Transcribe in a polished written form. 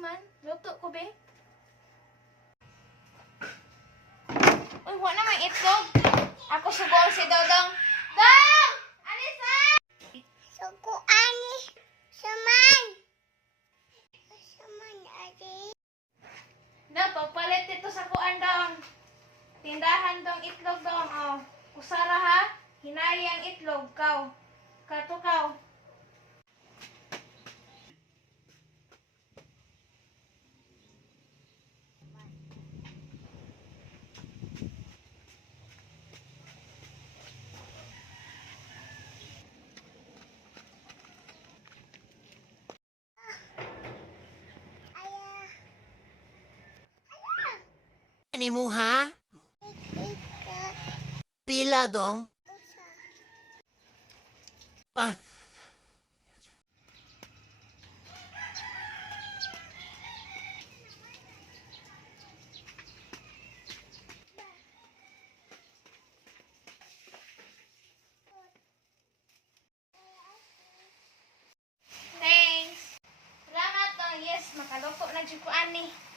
man. Luto ko, be. Uy, wala naman itlog. Ako sugon si Dodong. Dong! Alisa! Sukuan ni Saman. Saman adi. Na, pagpalit ito sa kuan, Dong. Tindahan dong itlog, Dong. Oh. Kusara ha. Hinay ang itlog, kaw. Katukaw. Ani mo ha? Pila dong? Ah, Thanks. Salamat, Dong. Yes, makaluto na dyan ko, ani.